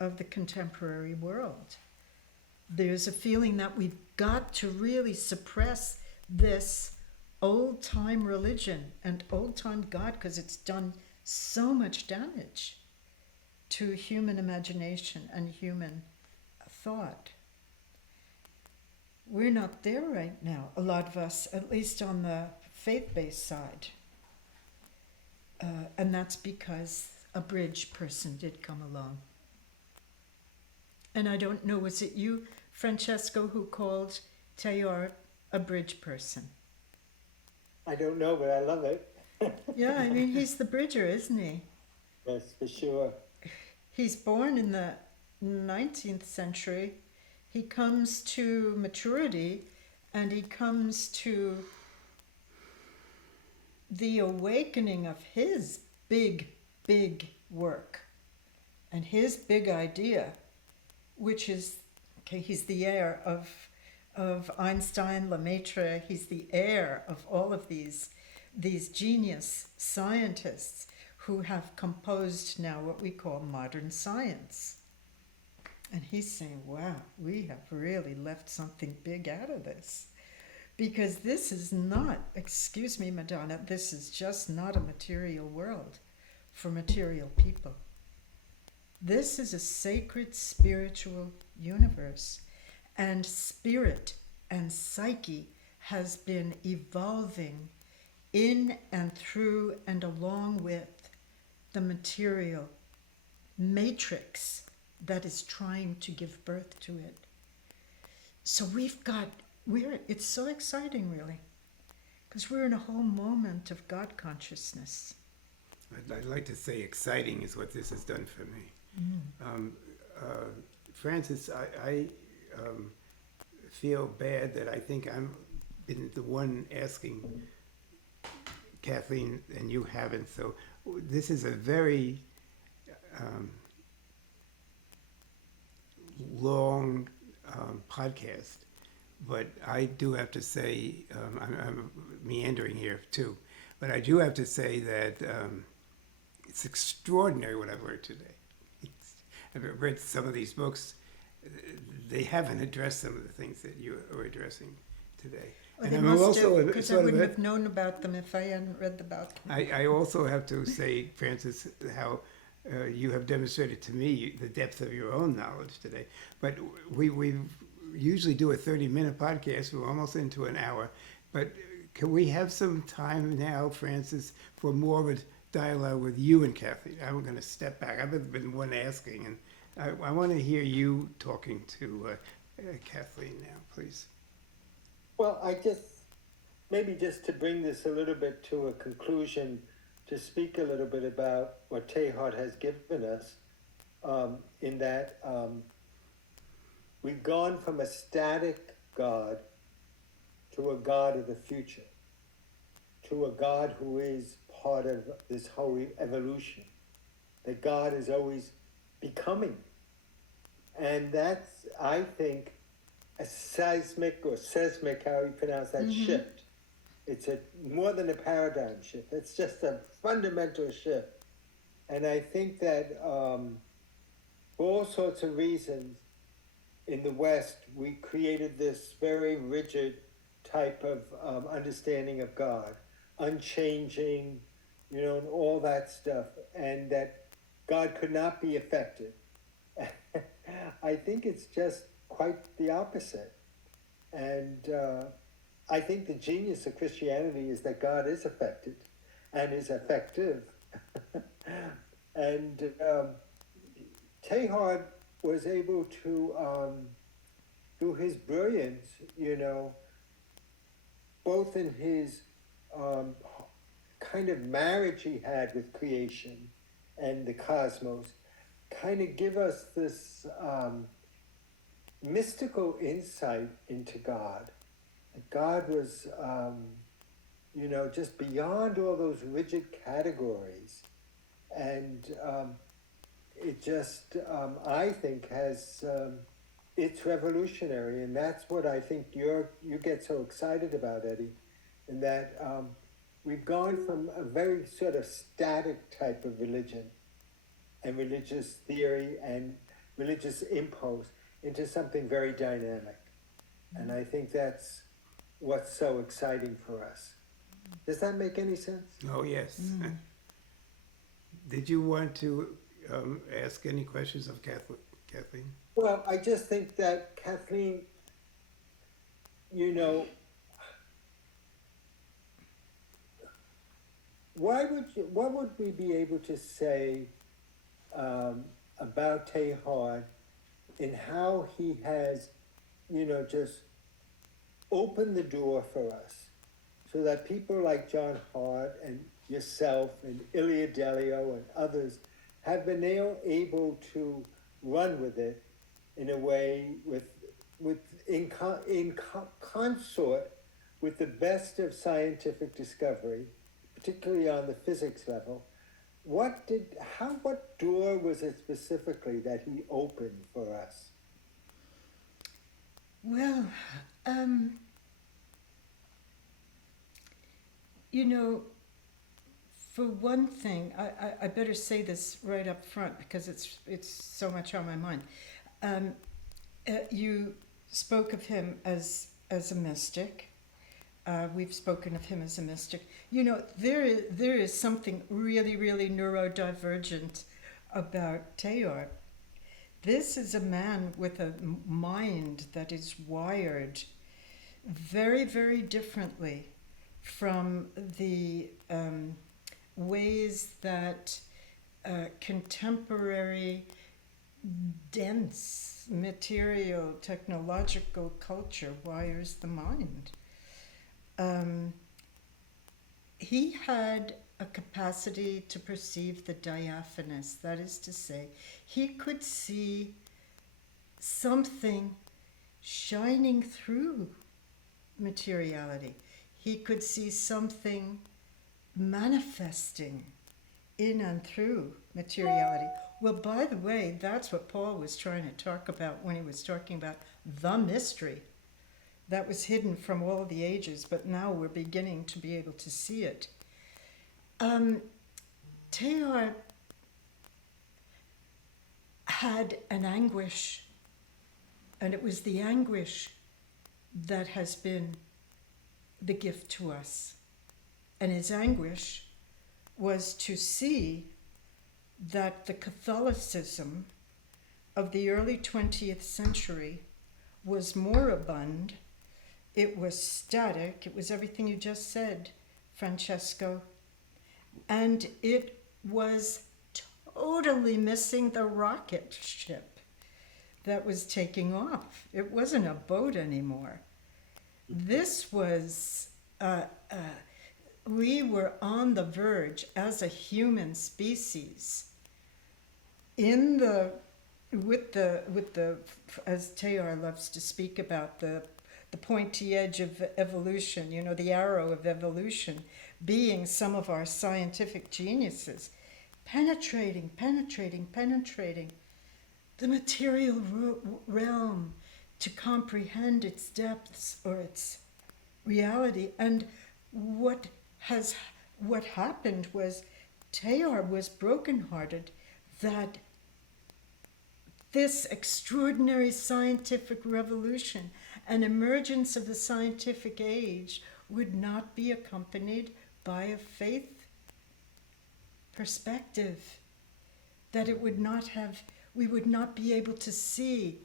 of the contemporary world. There's a feeling that we've got to really suppress this old-time religion and old-time God because it's done so much damage to human imagination and human thought. We're not there right now, a lot of us, at least on the faith-based side. And that's because a bridge person did come along. And I don't know, was it you, Francesco, who called Teilhard a bridge person? I don't know, but I love it. Yeah, I mean, he's the bridger, isn't he? Yes, for sure. He's born in the 19th century. He comes to maturity, and he comes to the awakening of his big, big work and his big idea, which is, okay, he's the heir of Einstein, Lemaitre. He's the heir of all of these genius scientists who have composed now what we call modern science. And he's saying, wow, we have really left something big out of this. Because this is not, excuse me, Madonna, this is just not a material world for material people. This is a sacred spiritual universe. And spirit and psyche has been evolving in and through and along with the material matrix that is trying to give birth to it. So it's so exciting, really, because we're in a whole moment of God consciousness. I'd like to say exciting is what this has done for me. Francis, I feel bad that I think I'm been the one asking Kathleen and you haven't. So this is a very long podcast, but I do have to say, I'm meandering here too, but I do have to say that it's extraordinary what I've learned today. I've read some of these books. They haven't addressed some of the things that you are addressing today. Well, And they I'm must also have, because I sort of wouldn't a- have known about them if I hadn't read about them. I also have to say, Francis, how you have demonstrated to me the depth of your own knowledge today. But we usually do a 30-minute podcast. We're almost into an hour. But can we have some time now, Francis, for more of a dialogue with you and Kathleen? I'm going to step back. I've been one asking, and I want to hear you talking to Kathleen now, please. Well, maybe just to bring this a little bit to a conclusion, to speak a little bit about what Teilhard has given us, in that we've gone from a static God to a God of the future, to a God who is part of this whole evolution, that God is always becoming. And that's, I think, a seismic, how you pronounce that, shift. It's more than a paradigm shift. It's just a fundamental shift. And I think that for all sorts of reasons, in the West, we created this very rigid type of understanding of God, unchanging, and all that stuff, and that God could not be affected. I think it's just quite the opposite. And I think the genius of Christianity is that God is affected and is effective. And Teilhard was able to, through his brilliance, both in his kind of marriage he had with creation and the cosmos, kind of give us this mystical insight into God. God was, just beyond all those rigid categories. And it just, I think, has, it's revolutionary. And that's what I think you get so excited about, Eddie, in that we've gone from a very sort of static type of religion and religious theory and religious impulse into something very dynamic. And I think that's what's so exciting for us. Does that make any sense? Oh, yes. Did you want to ask any questions of Kathleen? Well, I just think that Kathleen, what would we be able to say about Teilhard in how he has, just opened the door for us so that people like John Hart and yourself and Ilya Delio and others have been able to run with it in a way in consort with the best of scientific discovery, particularly on the physics level. What door was it specifically that he opened for us? Well, for one thing, I better say this right up front because it's so much on my mind. You spoke of him as a mystic. We've spoken of him as a mystic. There is something really, really neurodivergent about Teilhard. This is a man with a mind that is wired very, very differently from the ways that contemporary, dense, material, technological culture wires the mind. He had a capacity to perceive the diaphanous, that is to say, he could see something shining through materiality. He could see something manifesting in and through materiality. Well, by the way, that's what Paul was trying to talk about when he was talking about the mystery that was hidden from all the ages, but now we're beginning to be able to see it. Teilhard had an anguish, and it was the anguish that has been the gift to us. And his anguish was to see that the Catholicism of the early 20th century was moribund. It was static. It was everything you just said, Francesco. And it was totally missing the rocket ship that was taking off. It wasn't a boat anymore. This was, we were on the verge as a human species with the, as Teilhard loves to speak about, the pointy edge of evolution, the arrow of evolution, being some of our scientific geniuses, penetrating the material realm to comprehend its depths or its reality. And what happened was Teilhard was brokenhearted that this extraordinary scientific revolution and emergence of the scientific age would not be accompanied by a faith perspective, that it would not have, we would not be able to see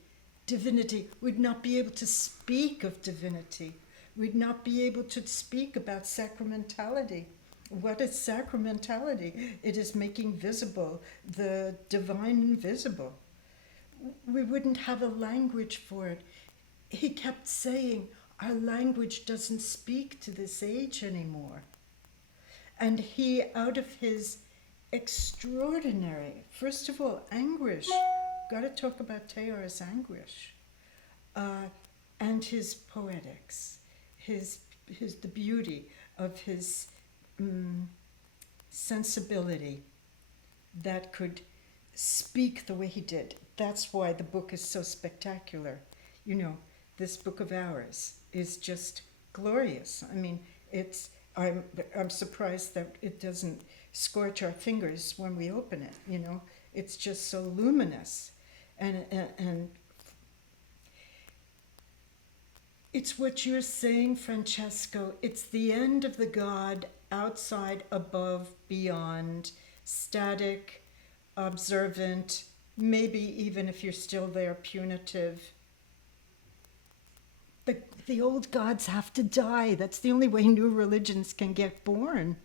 divinity, would not be able to speak of divinity, we'd not be able to speak about sacramentality. What is sacramentality? It is making visible the divine invisible. We wouldn't have a language for it. He kept saying, our language doesn't speak to this age anymore. And he, out of his extraordinary, first of all, anguish, got to talk about Teilhard's anguish, and his poetics, the beauty of his sensibility that could speak the way he did. That's why the book is so spectacular. This book of ours is just glorious. I mean, I'm surprised that it doesn't scorch our fingers when we open it. It's just so luminous, and it's what you're saying, Francesco. It's the end of the God, outside, above, beyond, static, observant, maybe even if you're still there, punitive. But the old gods have to die. That's the only way new religions can get born,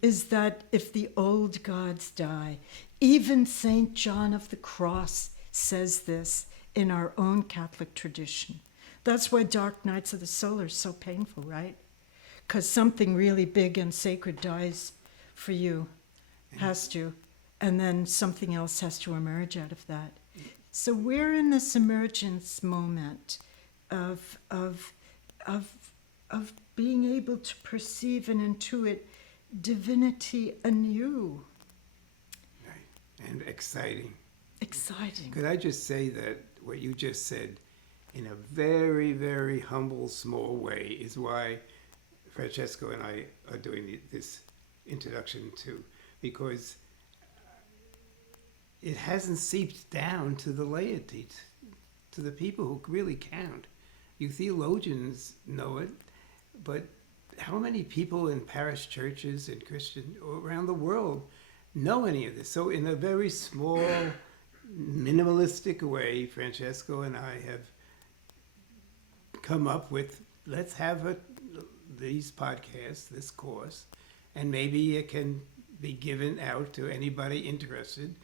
is that if the old gods die. Even St. John of the Cross says this in our own Catholic tradition. That's why Dark Nights of the Soul are so painful, right? Because something really big and sacred dies for you, has to, and then something else has to emerge out of that. So we're in this emergence moment of being able to perceive and intuit divinity anew. Right. And exciting. Exciting. Could I just say that what you just said, in a very, very humble, small way, is why Francesco and I are doing this introduction too, because it hasn't seeped down to the laity, to the people who really count. You theologians know it, but how many people in parish churches and Christian around the world know any of this? So in a very small, minimalistic way, Francesco and I have come up with, let's have these podcasts, this course, and maybe it can be given out to anybody interested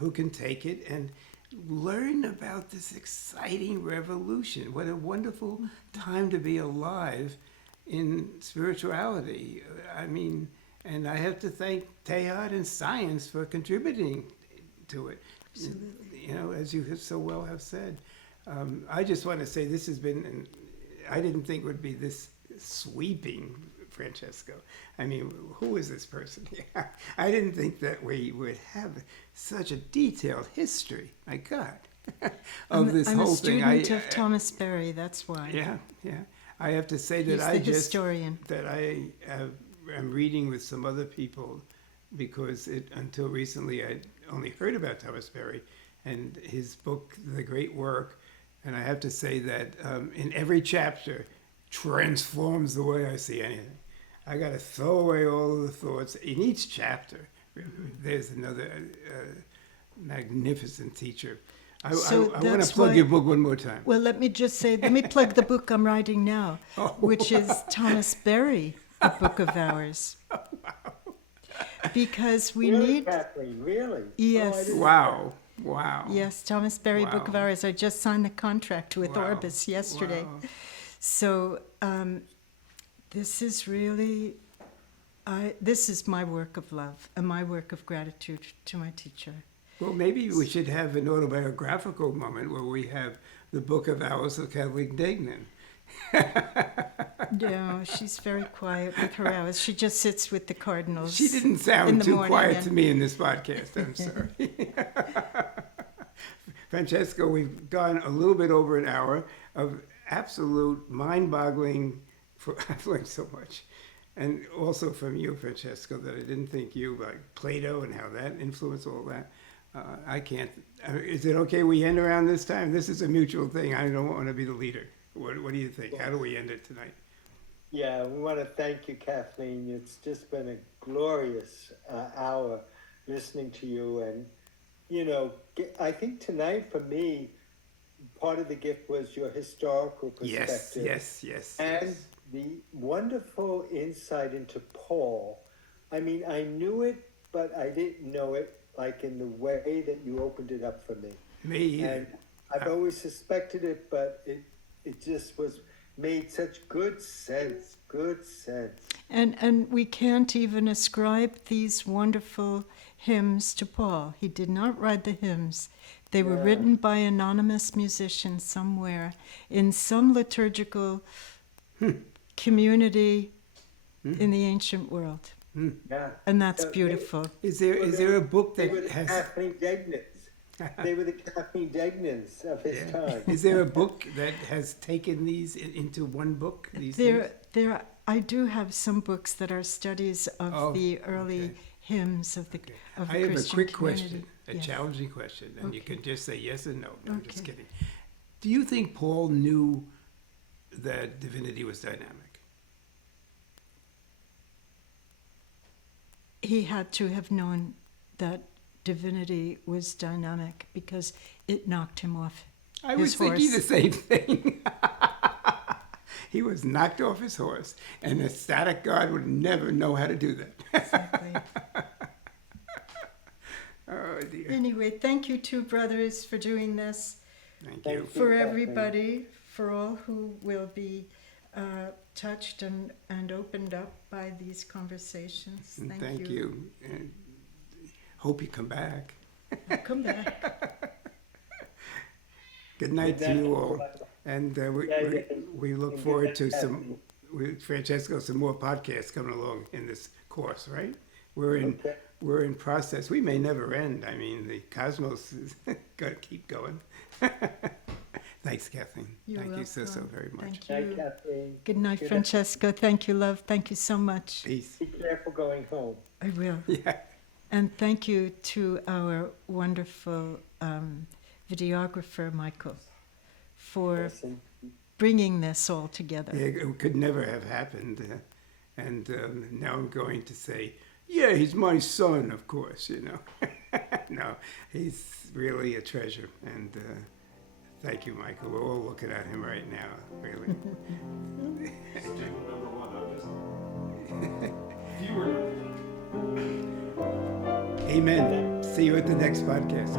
who can take it and learn about this exciting revolution. What a wonderful time to be alive in spirituality. I mean, and I have to thank Teilhard and science for contributing to it. Absolutely. As you so well have said. I just want to say this has been, I didn't think it would be this sweeping, Francesco. I mean, who is this person? I didn't think that we would have such a detailed history, my God, of this whole thing. I'm a student of Thomas Berry, that's why. Yeah. I have to say that He's the historian. That I am reading with some other people, because until recently I'd only heard about Thomas Berry and his book, The Great Work. And I have to say that in every chapter, transforms the way I see anything. I got to throw away all of the thoughts in each chapter. There's another magnificent teacher. I So want to that's plug why- your book one more time. Well, let me just say, let me plug the book I'm writing now, which is Thomas Berry, A Book of Hours. Because we Really, need, Kathleen, really? Yes. Oh, I didn't- Wow. Wow. yes, Thomas Berry, Book of Wow. Hours. I just signed the contract with Wow. Orbis yesterday. Wow. So this is really, this is my work of love and my work of gratitude to my teacher. Well, maybe we should have an autobiographical moment where we have the Book of Hours of Kathleen Degnan. No, she's very quiet with her hours. She just sits with the cardinals. She didn't in sound the too morning quiet and- to me in this podcast. I'm sorry. Francesco, we've gone a little bit over an hour of absolute mind-boggling. I've learned so much. And also from you, Francesco, that I didn't think you, like Plato and how that influenced all that. I can't. Is it okay we end around this time? This is a mutual thing. I don't want to be the leader. What do you think? How do we end it tonight? Yeah, we want to thank you, Kathleen. It's just been a glorious hour listening to you. And, you know, I think tonight for me, part of the gift was your historical Yes, perspective. yes. And the wonderful insight into Paul. I mean, I knew it, but I didn't know it like in the way that you opened it up for me. Me either. And I've always suspected it, but it just was made such good sense. And we can't even ascribe these wonderful hymns to Paul. He did not write the hymns. They were written by anonymous musicians somewhere in some liturgical community in the ancient world. Yeah. And that's So beautiful. Is there a book They were that the has? Kathleen Degnans. They were the Kathleen Degnans of his time. Is there a book that has taken these into one book? These things? I do have some books that are studies of Oh, the early okay. hymns of the of the I have a Christian quick community. question, a Yes. challenging question, and you Okay. can just say yes or no. No, I'm just Okay. kidding. Do you think Paul knew that divinity was dynamic? He had to have known that divinity was dynamic because it knocked him off I was his thinking the horse. same thing. He was knocked off his horse, and a static God would never know how to do that. Exactly. Oh dear. Anyway, thank you two brothers for doing this. Thank Thank you. you. For Kathleen. everybody, for all who will be touched and opened up by these conversations. And Thank, thank you. And hope you come back. Come back. Good night to you all. And Yeah. we look And forward good to night, some, Francesco, some more podcasts coming along in this course, right? We're in process. We may never end. I mean, the cosmos is going to keep going. Thanks, Kathleen. You're Thank you so welcome. very much. Thank Night, you. Kathleen. Good night, Good night. Francesco. Thank you, love. Thank you so much. Peace. Be careful going home. I will. Yeah. And thank you to our wonderful videographer, Michael, for Listen. bringing this all together. It could never have happened. And now I'm going to say, yeah, he's my son, of course, you know. No, he's really a treasure. And thank you, Michael. We're all looking at him right now, really. Student number one, I'm just viewer. Amen. See you at the next podcast.